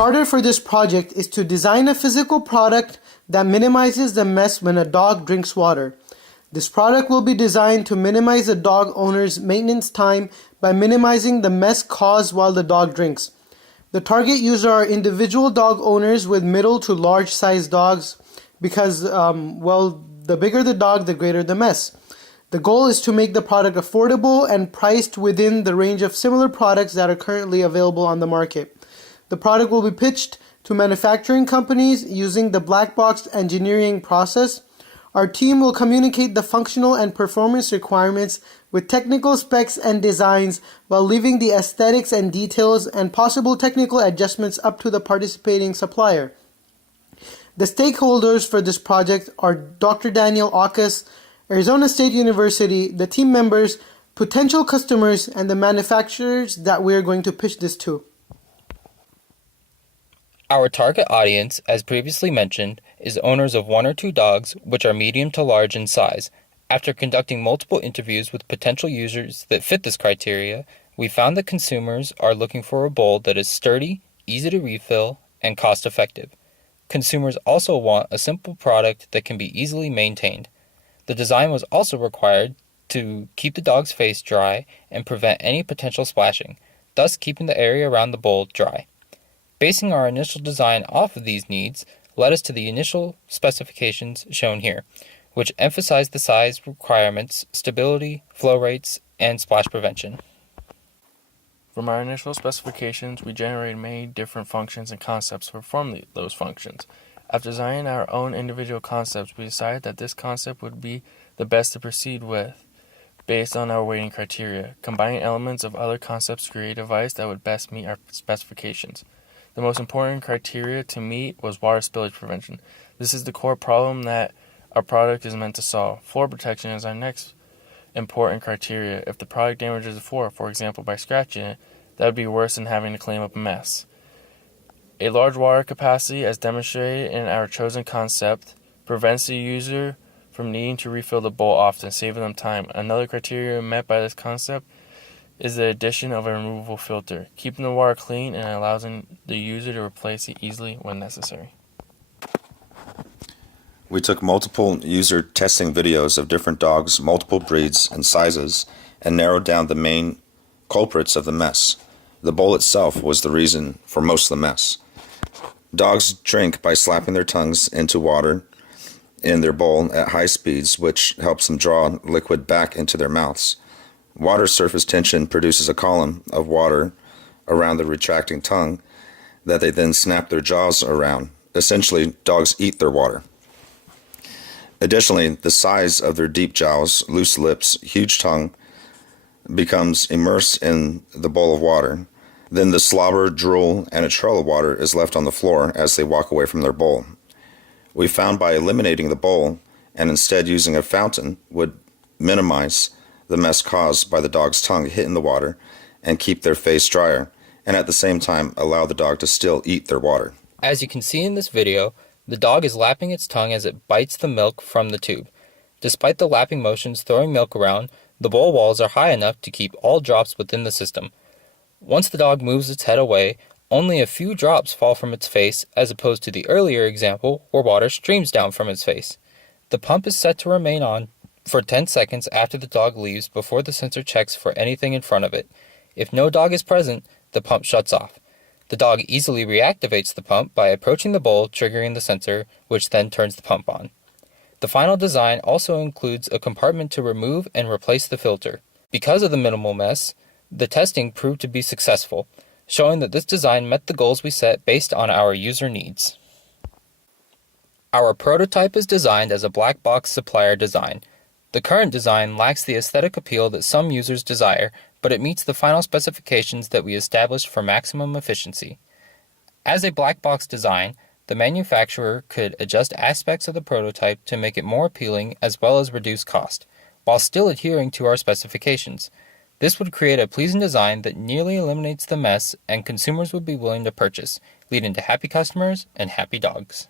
charter for this project is to design a physical product that minimizes the mess when a dog drinks water. This product will be designed to minimize the dog owner's maintenance time by minimizing the mess caused while the dog drinks. The target user are individual dog owners with middle to large sized dogs because, the bigger the dog, the greater the mess. The goal is to make the product affordable and priced within the range of similar products that are currently available on the market. The product will be pitched to manufacturing companies using the black box engineering process. Our team will communicate the functional and performance requirements with technical specs and designs while leaving the aesthetics and details and possible technical adjustments up to the participating supplier. The stakeholders for this project are Dr. Daniel Aukes, Arizona State University, the team members, potential customers, and the manufacturers that we are going to pitch this to. Our target audience, as previously mentioned, is owners of 1 or 2 dogs, which are medium to large in size. After conducting multiple interviews with potential users that fit this criteria, we found that consumers are looking for a bowl that is sturdy, easy to refill, and cost-effective. Consumers also want a simple product that can be easily maintained. The design was also required to keep the dog's face dry and prevent any potential splashing, thus keeping the area around the bowl dry. Basing our initial design off of these needs led us to the initial specifications shown here, which emphasize the size requirements, stability, flow rates, and splash prevention. From our initial specifications, we generated many different functions and concepts to perform those functions. After designing our own individual concepts, we decided that this concept would be the best to proceed with based on our weighting criteria, combining elements of other concepts to create a device that would best meet our specifications. The most important criteria to meet was water spillage prevention. This is the core problem that our product is meant to solve. Floor protection is our next important criteria. If the product damages the floor, for example by scratching it, that would be worse than having to clean up a mess. A large water capacity, as demonstrated in our chosen concept, prevents the user from needing to refill the bowl often, saving them time. Another criteria met by this concept is the addition of a removable filter, keeping the water clean and allowing the user to replace it easily when necessary. We took multiple user testing videos of different dogs, multiple breeds and sizes, and narrowed down the main culprits of the mess. The bowl itself was the reason for most of the mess. Dogs drink by slapping their tongues into water in their bowl at high speeds, which helps them draw liquid back into their mouths. Water surface tension produces a column of water around the retracting tongue that they then snap their jaws around. Essentially, dogs eat their water. Additionally, the size of their deep jowls, loose lips, huge tongue becomes immersed in the bowl of water. Then the slobber, drool, and a trail of water is left on the floor as they walk away from their bowl. We found by eliminating the bowl and instead using a fountain would minimize the mess caused by the dog's tongue hitting the water and keep their face drier, and at the same time allow the dog to still eat their water. As you can see in this video, the dog is lapping its tongue as it bites the milk from the tube. Despite the lapping motions throwing milk around, the bowl walls are high enough to keep all drops within the system. Once the dog moves its head away, only a few drops fall from its face as opposed to the earlier example where water streams down from its face. The pump is set to remain on for 10 seconds after the dog leaves before the sensor checks for anything in front of it. If no dog is present, the pump shuts off. The dog easily reactivates the pump by approaching the bowl, triggering the sensor, which then turns the pump on. The final design also includes a compartment to remove and replace the filter. Because of the minimal mess, the testing proved to be successful, showing that this design met the goals we set based on our user needs. Our prototype is designed as a black box supplier design. The current design lacks the aesthetic appeal that some users desire, but it meets the final specifications that we established for maximum efficiency. As a black box design, the manufacturer could adjust aspects of the prototype to make it more appealing as well as reduce cost, while still adhering to our specifications. This would create a pleasing design that nearly eliminates the mess and consumers would be willing to purchase, leading to happy customers and happy dogs.